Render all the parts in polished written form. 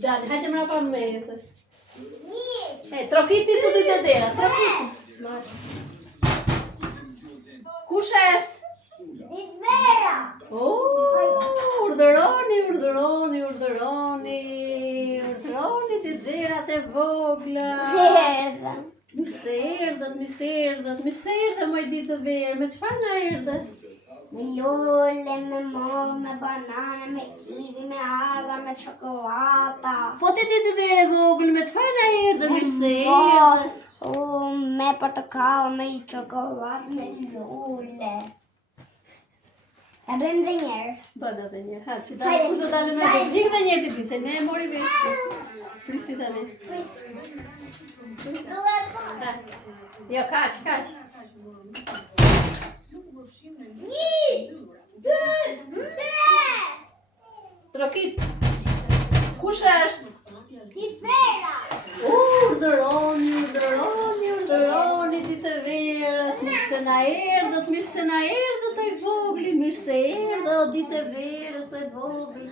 Dale, hajde mrapa në meje të. Trokiti të dy të dera, trokiti. Kush është? Ditvera! Urdhëroni ditverat e vogla. Mirë erdhët, moj ditë të verë. Me çfarë na erdhët? Me lule, me mollë, me banane, me kiwi, me arra, me çokolata. Po ti ditë të verë e vogël, me çfarë na erdhët? Mirë se erdhët. Me portokallë, me çokoladë, me lule. E bëjmë dhe njerë. Bëna dhe njerë, ha, që dalë, kush do dalë me bëjmë? Ikë dhe njerë t'i pise, ne e mori vesh. Prisi tani. Jo, kaq. 1, 2, 3. Trokit. Kush është? Ditvera! Urdhëroni ditë të verës. Mirë se na erdhët ai vogli, mirë se erdhët o ditë të verës ai vogli.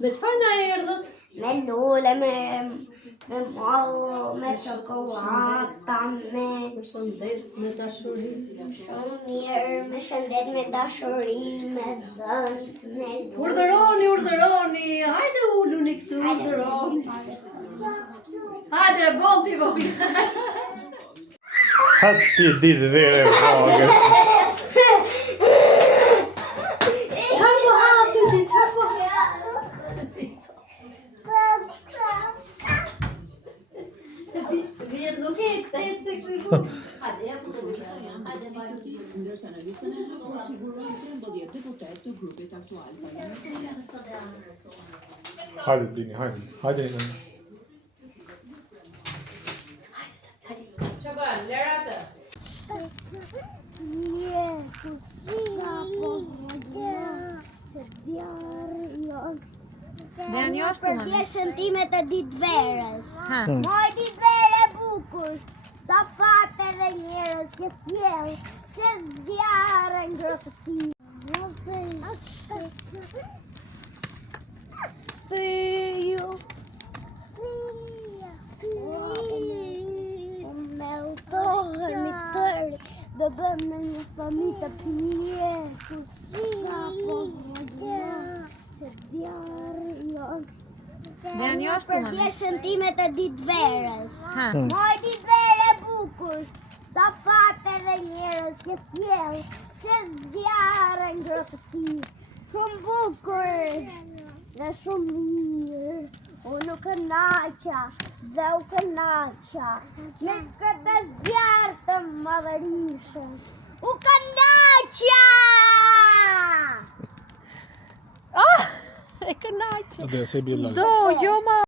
Me çfarë na erdhët? Me lule, me mollë, me çokolata, me Shëndet, me dashuri. shumë mirë, me shëndet, me dashuri, me dhënë, me Urdhëroni, hajde uluni këtu, urdhëroni. Hajde, bolti vogli. Ha ti ditë vere vogël. Çfarë po ha ti, çfarë po ha? Vjet nuk e stet të kështu. Hajde, ja ku. Ndërsa në listën e gjykatës figurojnë 13 deputet të grupit aktual parlamentar. Hajde Blini, hajde. Çfarë, lera atë? Për 10 centimet e ditverës. Moj ditvere e bukur. Sa fate dhe njerës që fjell, që zjarë ngrotësi. Fiu. Me utohër mi tërë, dhe bëm në një fami të pjetur. Sa po vogja, që zjarë jonë. Për 10 centimet e ditverës. Moj ditvere e bukur. Sa fate dhe njerës që fjell, që zjarë ngrotësi. Shumë bukur dhe shumë mirë. Unë u kënaqa dhe u kënaqa me këtë zjarë të madhërishëm. U kënaqa! E kënaqë. Adesso è biologico. Do, jo ma.